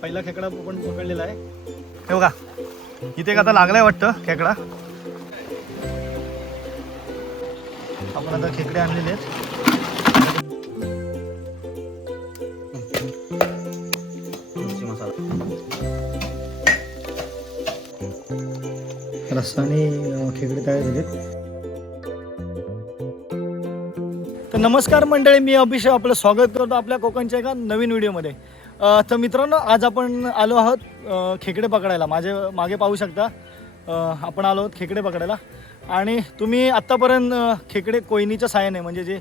पहिला खेकडा आपण पकडलेला आहे हे बघा. इथे आता लागलाय वाटतं खेकडा. आपण आता खेकडे आणलेले आहेत. रस्सा आणि खेकडे तयार झालेत. तर नमस्कार मंडळी, मी अभिषेक आपलं स्वागत करतो आपल्या कोकणच्या एका नवीन व्हिडिओमध्ये. तर मित्रांनो, आज आपण आलो आहोत खेकडे पकडायला. मागे पाहू शकता आपण आलो आहोत खेकडे पकडायला. आणि तुम्ही आत्तापर्यंत खेकडे कोयनीच्या साहाय्याने, म्हणजे जे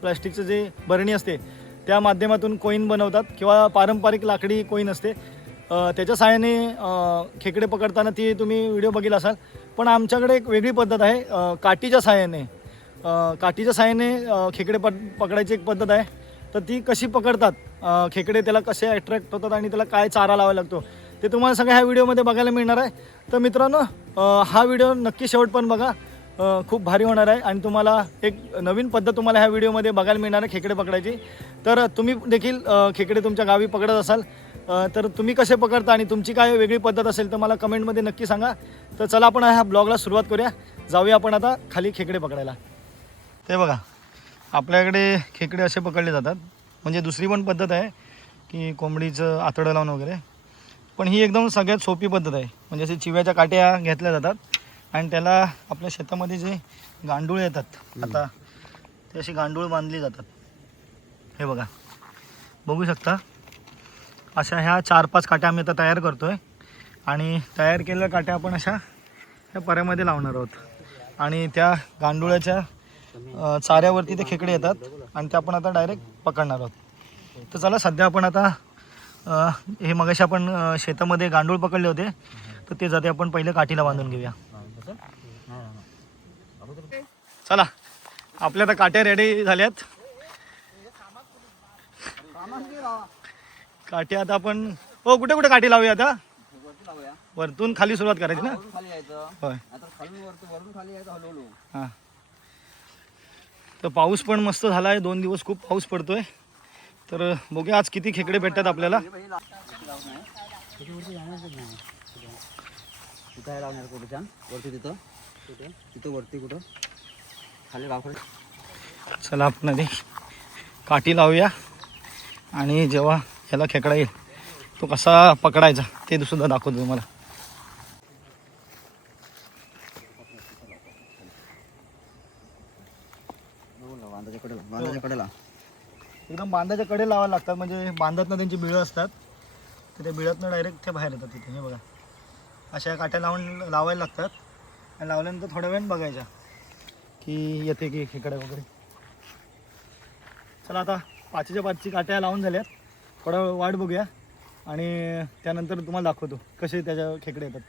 प्लास्टिकचं जे बरणी असते त्या माध्यमातून कोईन बनवतात किंवा पारंपरिक लाकडी कोईन असते त्याच्या साहाय्याने खेकडे पकडताना ती तुम्ही व्हिडिओ बघितला असाल. पण आमच्याकडे एक वेगळी पद्धत आहे. काठीच्या साहाय्याने खेकडे पकडायची एक पद्धत आहे. तर ती कशी पकडतात खेकडे, त्याला कसे अट्रॅक्ट होतात आणि त्याला काय चारा लावायला लागतो ते तुम्हाला सगळ्या ह्या व्हिडिओमध्ये बघायला मिळणार आहे. तर मित्रांनो, हा व्हिडिओ नक्की शेवट पण बघा, खूप भारी होणार आहे. आणि तुम्हाला एक नवीन पद्धत तुम्हाला ह्या व्हिडिओमध्ये बघायला मिळणार आहे खेकडे पकडायची. तर तुम्ही देखील खेकडे तुमच्या गावी पकडत असाल तर तुम्ही कसे पकडता आणि तुमची काय वेगळी पद्धत असेल तर मला कमेंटमध्ये नक्की सांगा. तर चला आपण ह्या ब्लॉगला सुरुवात करूया. जाऊया आपण आता खाली खेकडे पकडायला. ते बघा, आपल्याकडे खेकडे असे पकडले जातात. म्हणजे दुसरी पण पद्धत आहे की कोंबडीचं आतडं लावून वगैरे, पण ही एकदम सगळ्यात सोपी पद्धत आहे. म्हणजे असे चिव्याच्या काट्या घेतल्या जातात आणि त्याला आपल्या शेतामध्ये जे गांडूळ येतात आता ते अशी गांडूळ बांधली जातात. हे बघा, बघू शकता. अशा ह्या 4-5 काट्या आम्ही आता तयार करतो आहे. आणि तयार केलेल्या काट्या आपण अशा ह्या पर्यामध्ये लावणार आहोत. आणि त्या गांडुळाच्या चाऱ्यावरती ते खेकडे येतात आणि ते आपण आता डायरेक्ट पकडणार आहोत. तर चला, सध्या आपण आता हे मगाशी आपण शेतामध्ये गांडूळ पकडले होते तर ते जाते आपण पहिले काठीला बांधून घेऊया. चला, आपल्या आता काट्या रेडी झाल्यात. काठी आता आपण कुठे कुठे काठी लावूया आता? वरतून खाली सुरुवात करायची ना? होय. हां, तर पाऊस पण मस्त झाला आहे. 2 दिवस खूप पाऊस पडतोय. तर बघूया आज किती खेकडे भेटतात आपल्याला. चला, आपण आधी काठी लावूया आणि जेव्हा ह्याला खेकडा येईल तो कसा पकडायचा ते सुद्धा दाखवतो तुम्हाला. एकदम बांधाच्या कडे लावायला लागतात. म्हणजे बांधातनं त्यांची बिळं असतात तर त्या बिळातनं डायरेक्ट ते बाहेर येतात तिथे. हे बघा, अशा काट्या लावायला लागतात. आणि लावल्यानंतर थोड्या वेळ बघायच्या की येते की खेकडे वगैरे. चला, आता 5च्या 5 काट्या लावून झाल्यात. थोडा वाट बघूया आणि त्यानंतर तुम्हाला दाखवतो कसे त्याच्या खेकडे येतात.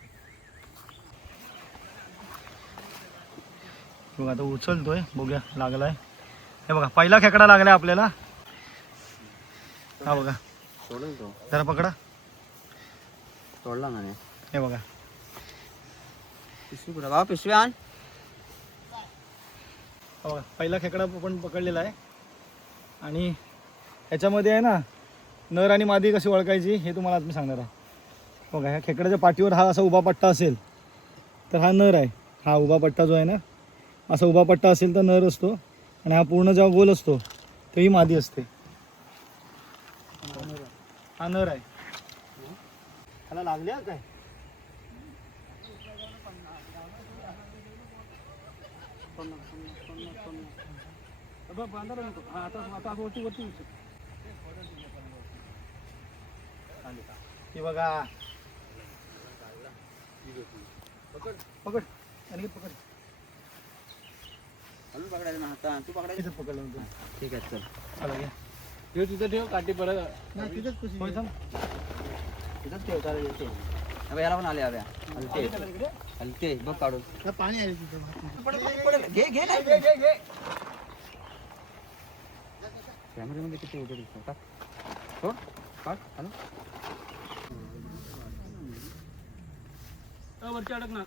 बघा, आता उचलतोय, बघूया लागलाय. हे बघा, पहिला खेकडा लागलाय आपल्याला. हा बघा, जरा पकडा. तोडला ना. हे बघा, पिशवी कुठं? पिशवी आण. हा बघा, पहिला खेकडा आपण पकडलेला आहे. आणि ह्याच्यामध्ये आहे ना, नर आणि मादी कशी ओळखायची हे तुम्हाला आज मी सांगणार आहे. बघा, ह्या खेकड्याच्या पाठीवर हा असा उभा पट्टा असेल तर हा नर आहे. हा उभा पट्टा जो आहे ना, असा उभा पट्टा असेल तर नर असतो. आणि हा पूर्ण जेव्हा गोल असतो तो ही मादी असते. हा नर आहे. त्याला लागले काय? हे बघा, पकड पकड आणि पकड. हलून पकडायचं ना हातात. तू पकडायचं. पकडलं होतं. ठीक आहे, चल. चला घ्या. ठेव तिथं, ठेव काठी परत. नाही, तिथंच कशी तिथंच ठेव. चालेल, ठेव. अबे याला पण आले. हलते हलते बघ काढून. पाणी आले तिथं. घे घे नाही. कॅमेऱ्यामध्ये किती उजेड दिसतो. टाक, सोड, काढ. हॅलो, वरती अडक ना.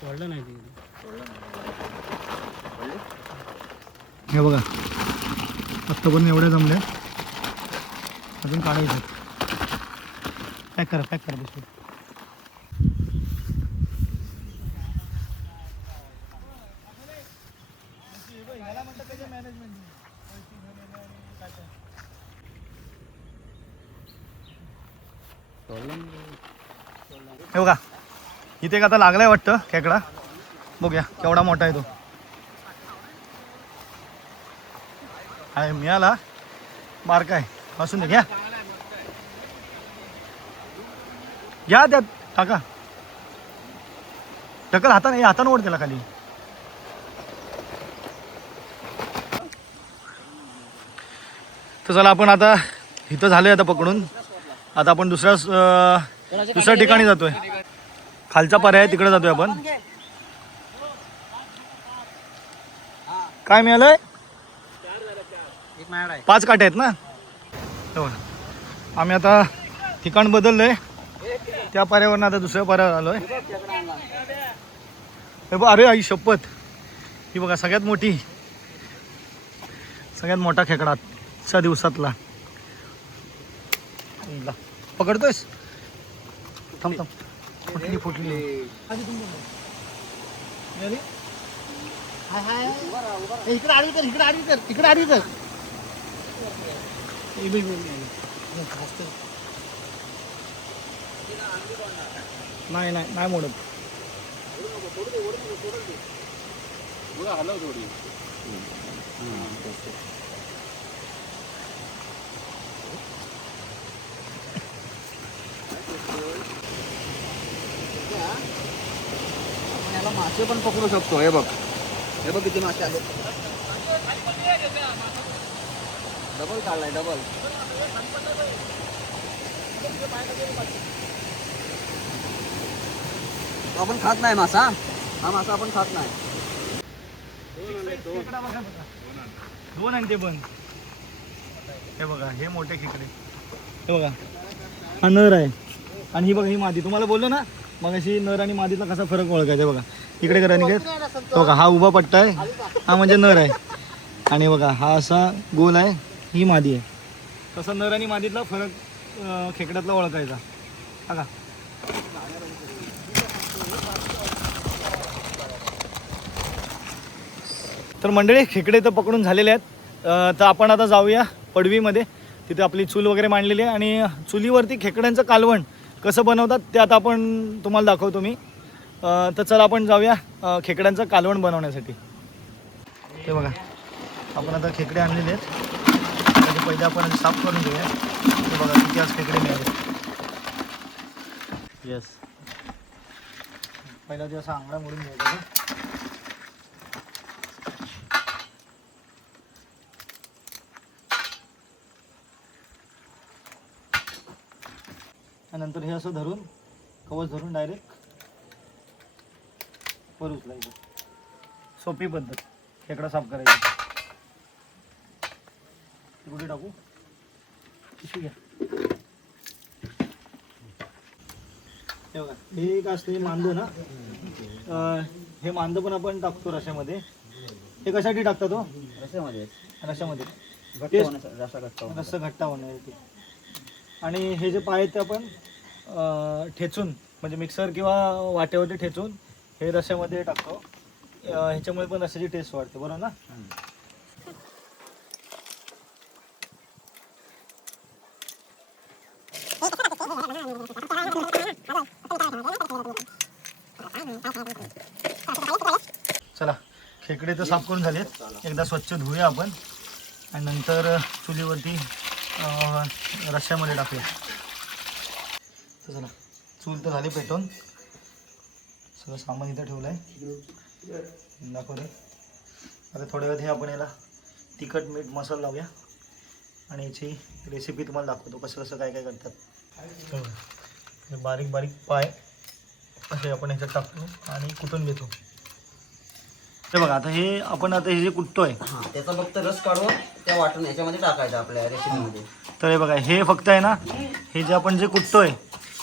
सोडलं नाही. हे बघा आत्तापर्यंत एवढ्या जमल्या, अजून काढायचं. पॅक करा बिस्किट. हे बघा इथे एक आता लागलाय वाटतं खेकडा. बघूया केवढा मोठा आहे तो. आहे मिळाला, बारका आहे, असून दे. घ्या त्यात टाका, ढकल हाताने ओढ त्याला खाली. तर चला आपण आता इथं झालंय आता पकडून. आता आपण दुसऱ्या ठिकाणी जातोय. खालचा पर्याय तिकडे जातोय आपण. काय मिळालंय? 5 काटे आहेत ना. आम्ही आता ठिकाण बदललंय, त्या पर्यावरून आता दुसऱ्या पर्यावर आलोय. अरे आई शपथ, ही बघा सगळ्यात मोठा खेकडा आजच्या दिवसातला. पकडतोयस? थांब फुटली. इकडे आडवी कर. नाही मोडत. याला मासे पण पकडू शकतो. हे बघ किती मासे आले. डबल काढलाय, डबल. आपण खात नाही मासा. हा मासा आपण खात नाही. 2 आणि ते पण. हे बघा हे मोठे खेकडे. हे बघा हा नर आहे आणि ही बघा ही मादी. तुम्हाला बोललो ना मग अशी नर आणि मादीतला कसा फरक ओळखायचा. बघा इकडे करा निघत. बघा हा उभा पट्टा आहे, हा म्हणजे नर आहे. आणि बघा हा असा गोल आहे, ही मादी आहे. तसा नर आणि मादीतला फरक खेकड्यातला ओळखायचा. बघा तर मंडळी खेकडे तर पकडून झालेले आहेत. तर आपण आता जाऊया पडवीमध्ये. तिथे आपली चूल वगैरे मांडलेली आहे आणि चुलीवरती खेकड्यांचं कालवण कसं बनवतात ते आता आपण तुम्हाला दाखवतो मी. तर चला आपण जाऊया खेकड्यांचं कालवण बनवण्यासाठी. ते बघा आपण आता खेकडे आणलेले आहेत. त्याचे पहिले आपण साफ करून घेऊया. ते बघा किती आज खेकडे मिळाले. येस, पहिला ते असा आंगडा मोडून घ्यायचा. नंतर हे असं धरून कवच धरून डायरेक्ट वर उचलायचं. सोपी पद्धत खेकडा साफ करायची. कुठे टाकू? पिशवी घ्या. हे बघा हे एक असतं हे मांदं ना. हे मांदं पण आपण टाकतो रश्यामध्ये. हे कशासाठी टाकतात तो? रश्यामध्ये रस्सा घट्टा होण्यासाठी. आणि हे जे पाय आहेत ते आपण ठेचून म्हणजे मिक्सर किंवा वाट्यावरती ठेचून हे रश्यामध्ये टाकतो. ह्याच्यामुळे पण रश्याची टेस्ट वाढते. बरोबर ना? चला खेकडे तर साफ करून झालेत. एकदा स्वच्छ धुऊया आपण आणि नंतर चुलीवरती रश्यामध्ये टाकूया. तर चला चूल तर झाली पेटवून. सगळं सामान इथं ठेवलं आहे. दाखवते. आता थोड्या वेळात हे आपण याला तिखट मीठ मसाला लावूया आणि याची रेसिपी तुम्हाला दाखवतो कसं कसं काय काय करतात. हे बारीक बारीक पाय असे आपण ह्याच्यात टाकतो आणि कुटून घेतो. हे बघा आता हे आपण आता हे जे कुटतोय त्याचा फक्त रस काढून त्या वाटून याच्यामध्ये टाकायचं आपल्या रेसिपीमध्ये. तर हे बघा हे फक्त आहे ना हे जे आपण जे कुटतोय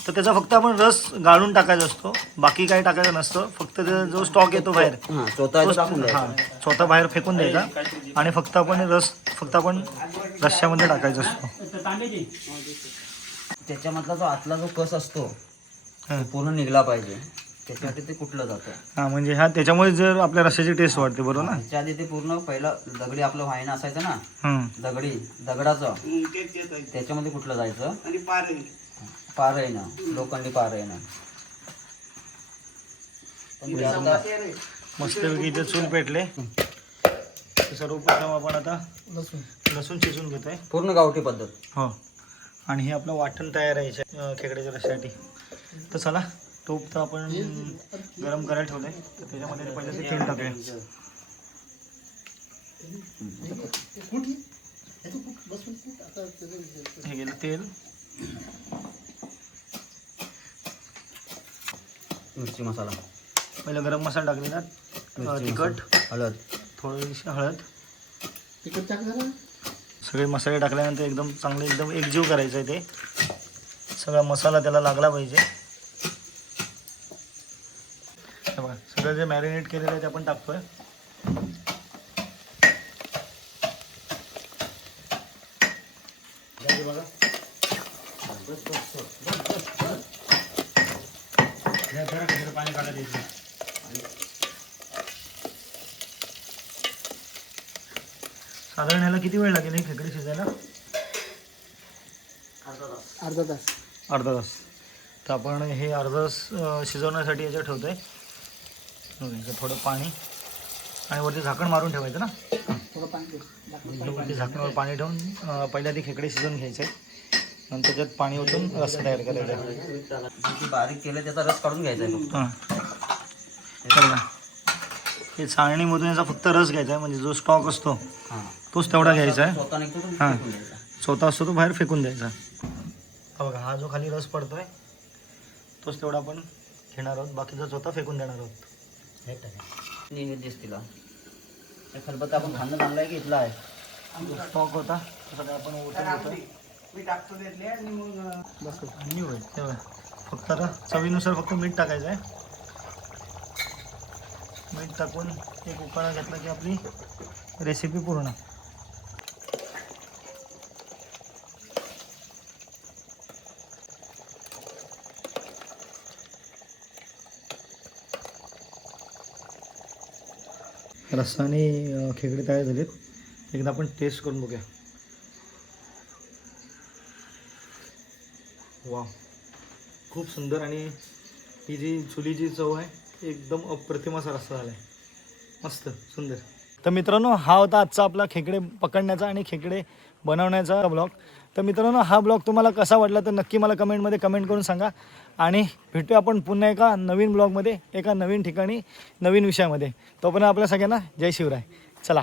तर त्याचा फक्त आपण रस गाळून टाकायचा असतो, बाकी काही टाकायचं नसतं. फक्त त्याचा जो स्टॉक येतो बाहेर हां स्वतः टाकून द्यायचं. हां स्वतः बाहेर फेकून द्यायचा आणि फक्त आपण रश्श्यामध्ये टाकायचा असतो. त्याच्यामधला जो आतला जो कस असतो हां. तो पूर्ण निघला पाहिजे, त्याच्यासाठी ते कुठलं जातं. हां म्हणजे त्याच्यामुळे जर आपल्या रश्श्याची टेस्ट वाढते, बरोबर ना. त्याच्या आधी ते पूर्ण पहिलं दगडी आपलं व्हायनं असायचं ना, हं. दगडाचं त्याच्यामध्ये कुठलं जायचं, पार आहे ना, लोखंडी पार आहे ना. पण ते आता मस्तपैकी इथे चूल पेटले. तर सर्वप्रथम आपण आता लसूण शिजून घेतोय. पूर्ण गावठी पद्धत. हो आणि हे आपलं वाटण तयार आहे खेकड्याच्या रश्श्यासाठी. तर चला तूप तर आपण गरम करायला ठेवलंय, तर त्याच्यामध्ये पहिले ते तेल टाकूया. हे गेलं तेल, मिरची मसाला, पहिला गरम मसाला टाकलेला, तिखट, हळद, थोडीशी हळद, सगळे मसाले टाकल्यानंतर एकदम चांगले एकदम एकजीव करायचं आहे. ते सगळा मसाला त्याला लागला पाहिजे. हे बघा सगळं जे मॅरिनेट केलेलं आहे ते आपण टाकतोय. बघा पाणी काढायचं. साधारण ह्याला किती वेळ लागेल हे खेकडे शिजायला? अर्धा तास. तर आपण हे अर्धा तास शिजवण्यासाठी याच्यात ठेवतोय. थोडं पाणी आणि वरती झाकण मारून ठेवायचं ना. वरती झाकणावर पाणी ठेवून पहिल्या ते खेकडे शिजवून घ्यायचे, नंतर त्याच्यात पाणी ओतून रस्सा तयार करायचा. किती बारीक केलं त्याचा रस काढून घ्यायचा आहे फक्त. हां हे चाळणीमधून याचा फक्त रस घ्यायचा आहे, म्हणजे जो स्टॉक असतो तोच तेवढा घ्यायचा आहे. स्वतः निघतो तो हां फेकून द्यायचा. स्वतः असतो तो बाहेर फेकून द्यायचा. हा बघा हा जो खाली रस पडतोय तोच तेवढा आपण घेणार आहोत, बाकीचा स्वतः फेकून देणार आहोत. तिला खलबत्ता आपण खांदा चांगला घेतला आहे, जो स्टॉक होता तो सगळं आपण ओतून घेतोय. आणि होईल तेव्हा फक्त आता चवीनुसार फक्त मीठ टाकायचं आहे. मीठ टाकून एक उकाळा घेतला की आपली रेसिपी पूर्ण. रस्सा आणि खेकडे तयार झालेत. एकदा आपण टेस्ट करून बघूया. वा खूप सुंदर, आणि ही जी चुलीची चव आहे एकदम अप्रतिम असा रस्सा झाला आहे. मस्त सुंदर. तर मित्रांनो हा होता आजचा आपला खेकडे पकडण्याचा आणि खेकडे बनवण्याचा ब्लॉग. तर मित्रांनो हा ब्लॉग तुम्हाला कसा वाटला तर नक्की मला कमेंटमध्ये कमेंट करून सांगा. आणि भेटूया आपण पुन्हा एका नवीन ब्लॉगमध्ये, एका नवीन ठिकाणी, नवीन विषयामध्ये. तोपर्यंत आपल्या सगळ्यांना जय शिवराय. चला.